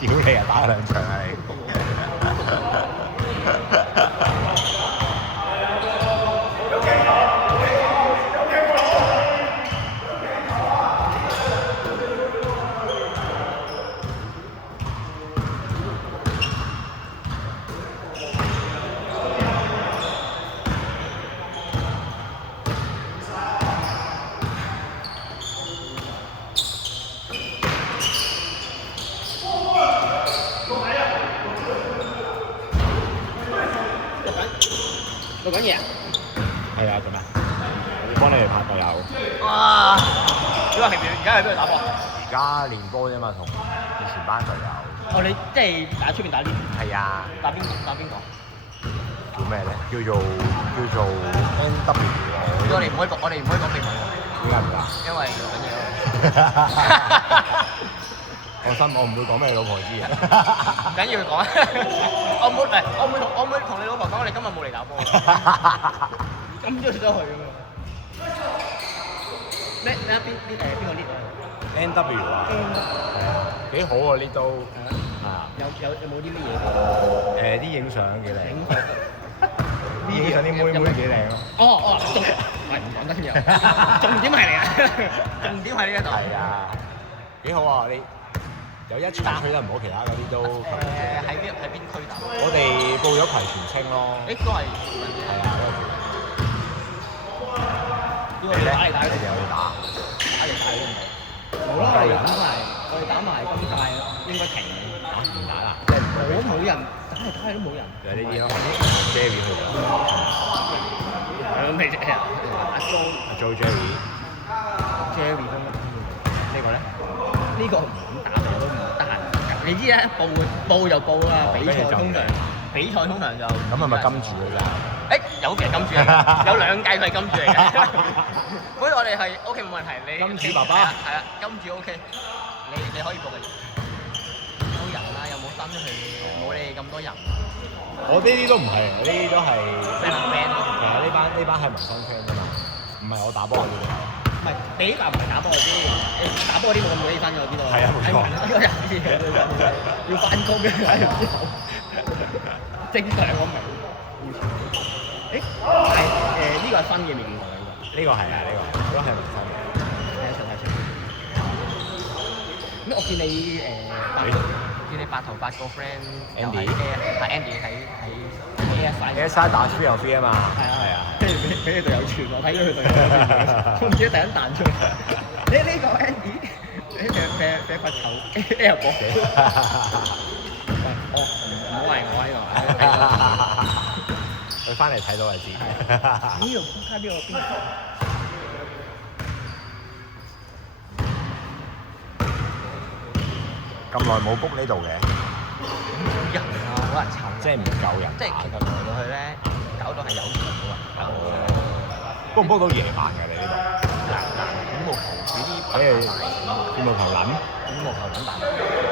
屌你啊！打兩場啊你！做緊嘢啊？係啊，做咩？幫你哋拍個友。哇！你話平時而家喺邊度打波？而家練波啫嘛，同以前班隊友。哦，你即係喺出邊打呢？係啊。打邊個？叫咩咧？叫做 NW 我哋唔可以講秘密喎。點解唔得？因為做緊嘢咯。放心，我唔會講俾你老婆知嘅。唔緊要講，我唔會同你老婆講，我哋今日冇嚟打波。今朝都去㗎嘛。咩邊個 lead 啊 NW 啊，係啊，幾好啊呢都係啊。有冇啲乜嘢？啲影相幾靚。影相啲妹妹幾靚咯。哦，唔講得添又。重點係嚟啊！重點係呢一度。係啊，幾好啊你。有一場去得唔好，其他嗰啲都喺邊區打？我哋報咗葵荃青咯。都係。係啊，嗰個你咧？你哋又要打？打嚟打都唔好。冇啦，我哋打埋今屆應該停。唔打啦？冇人，打嚟都冇人。就係呢啲咯，Jerry 去咗。咁未啫？阿 Jo Jerry 呢個咧？呢個唔敢打，我都唔得閒。你知啦，報就報啦，比賽通常就咁係咪金主㗎？有嘅金主嚟嘅，有兩屆佢係金主嚟嘅。所以我哋係 OK 冇問題。你金主爸爸係啊，金主 OK，你可以報嘅。有人啦，有冇分去？冇你咁多人。我呢啲都唔係，我呢啲都係 band 咯。係啊，呢班係民生 friend 啫嘛，唔係我打波嗰啲。唔係，你呢班唔係打波嗰啲，打波嗰啲冇咁早起身嘅嗰啲咯。係啊，冇錯。呢個人要翻工嘅，正常我明。呢個係新嘅面孔嚟㗎。呢個係啊，呢個都係民生嘅。睇出。咁我見你白頭髮個 friend Andy 係 Andy 喺 ASI 打 3 on 3啊嘛。係啊。跟住俾你隊友傳我睇咗佢隊友，我唔知突然彈出嚟。呢個 Andy，俾罰球 Air 波。唔好為我呢個。佢翻嚟睇到就知。呢度撲街邊個？咁耐冇 book 呢度嘅。冇人啊，好難湊。即係唔夠人。即係其實來到去咧，搞到係有錢冇人搞。book 唔 book 到夜晚嘅你呢度？難，羽毛球呢啲俾你羽毛球撚。羽毛球撚大，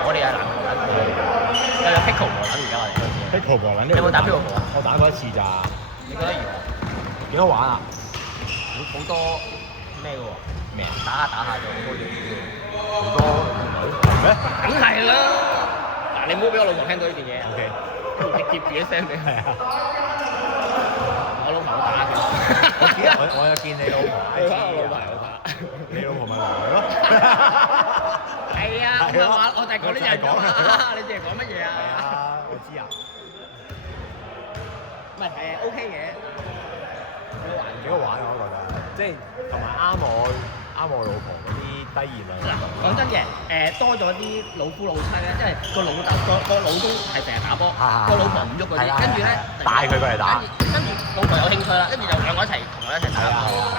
我哋係籃球撚。有 pickle 波撚而家我哋。pickle 波撚呢？你有冇打 pickle 波啊？我打過一次咋。你覺得如何？幾好玩啊！好多咩嘅喎？咩啊？打下就好多嘢。好多咩？梗係啦！嗱，你唔好俾我老婆聽到呢段嘢。O K。直接自己 send 俾佢。係啊。我老婆好打嘅。我有見你老婆。我老婆係好打。你老婆咪來咯。係啊，我就係講呢樣講啦。你哋講乜嘢啊？係啊，我知啊。唔係OK 嘅，幾好玩啊！我覺得，即係同埋啱我老婆嗰啲低熱量。嗱，講真嘅，多咗啲老夫老妻咧，即係個老公係成日打波，個老婆唔喐嗰啲，跟住咧帶佢過嚟打，跟住老婆有興趣啦，跟住就兩個一齊同佢一齊打，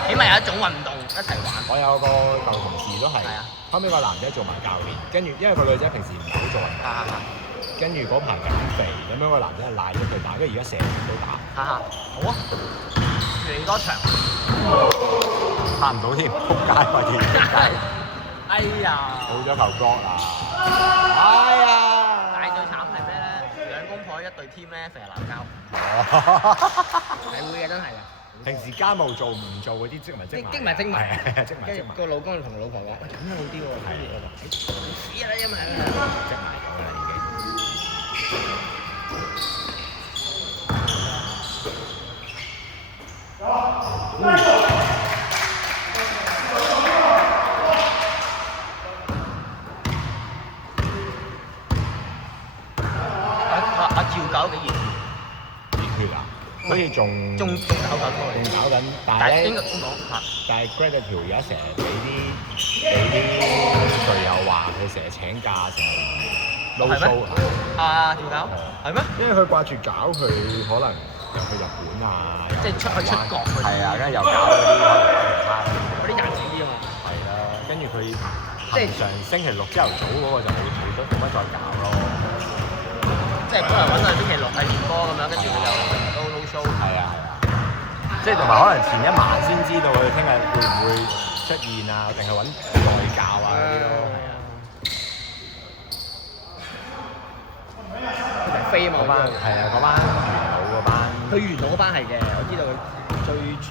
起碼有一種運動一齊玩。我有個舊同事都係，後尾個男仔做埋教練，跟住因為個女仔平時唔係好做運動。跟住嗰排減肥，咁樣個男仔係賴咗佢打，跟住而家成日都打。好啊！幾多場？拍唔到添，撲街快啲！哎呀！冇咗球角啦！哎呀！但係最慘係咩咧？兩公婆一隊 team 咧，成日鬧交。係會嘅，真係嘅。平時家務做唔做嗰啲積埋。跟住個老公同老婆講：喂，咁樣好啲喎。跟住我話：死啦，因為積埋咗啦已經。阿趙搞幾熱血啊！好似仲仲搞緊多仲搞緊，但係咧但係應該，點講嚇？但係 Greg 條而家成日俾啲隊友話佢成日請假，成日撈係咩 show 阿趙搞係咩？因為佢掛住搞佢可能又去日本啊，即係出國嗰啲係啊，跟住又搞嗰啲可能其他嗰啲人錢啲啊嘛。係啦，跟住佢恆常星期六朝頭早嗰個就冇乜再搞咯。即係可能揾佢星期六係練波咁樣，跟住佢就撈 show。係啊，即係同埋可能前一晚先知道佢聽日會唔會出現啊，定係揾代教啊嗰啲咯。飛啊嘛，嗰班係啊，嗰班元老嗰班。佢元老嗰班係嘅，我知道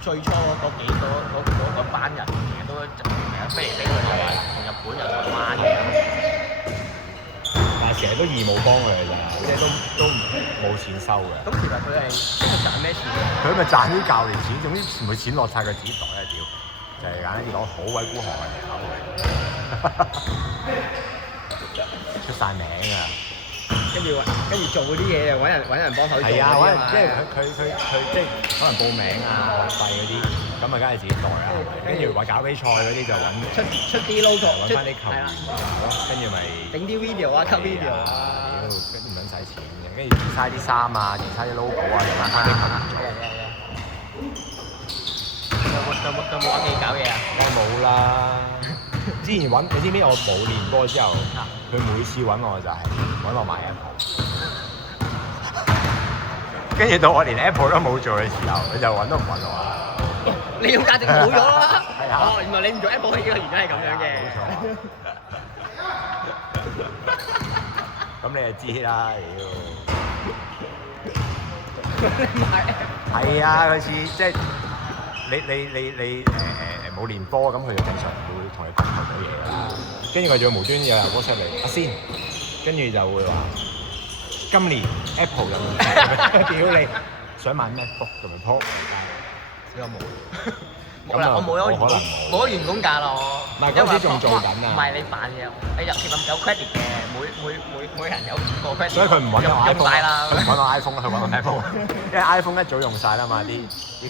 最初嗰班人其實都成日飛嚟飛去，同日本又台灣嘅。但係成日都義務幫佢嘅咋，即係都冇錢收嘅。咁其實佢係賺咩錢？佢咪賺啲教練錢，總之全部錢落晒佢自己袋啊屌！就係簡單啲講，好鬼孤寒嘅條友嚟，出晒名啊！跟住做嗰啲嘢又揾人幫手做。係啊，即係佢即係可能報名啊、學費嗰啲，咁啊梗係自己袋啦。跟住話搞比賽嗰啲就揾出啲 logo，揾翻啲球員咯，跟住咪整啲 video 啊、cut video 啊。跟住唔撚使錢嘅，跟住 design 啲衫啊、design 啲 logo 啊，就揾翻啲球員做。有冇揾你搞嘢啊？我冇啦。之前揾你知唔知？我冇練波之後，佢每次揾我就係揾我買 Apple，跟住到我連 Apple 都冇做嘅時候，佢就揾都唔揾我啦。利用價值冇咗啦。係啊。哦，原來你唔做 Apple 嘅原因係咁樣嘅。冇錯。咁你就知啦，屌！係啊，佢似即係你冇練波，咁佢就正常會同你講好多嘢啦。跟住佢仲無端有人 WhatsApp 你阿仙，跟住就會話今年 Apple 有冇？屌你！想買 MacBook 咁咪撲？呢個冇。冇啦，我冇咗員工價咯。唔係嗰陣時仲做緊啊。唔係你扮嘢，你入貼咁有 credit 嘅，每人有5個 credit。所以佢唔揾我 iPhone 啦，佢唔揾我 iPhone 啦，佢揾我 iPhone，因為 iPhone 一早用晒啦嘛啲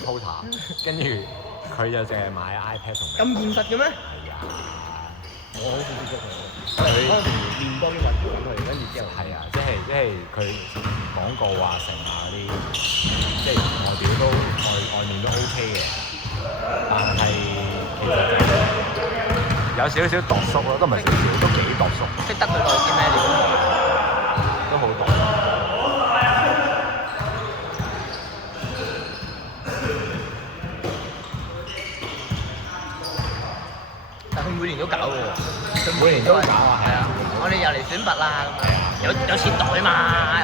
quota，跟住佢就淨係買 iPad 同。咁現實嘅咩？係啊，我好少接觸佢。嗰陣時練波啲揾佢，跟住之後。係啊，即係佢廣告啊、成啊嗰啲，即係外表都外面都 OK 嘅，但係其實有少少度縮咯，都唔係少少，都幾度縮。識得佢攞啲咩料？都好度縮。但佢每年都搞喎，每年都搞啊，係啊。我哋又嚟選拔啦，有錢袋嘛，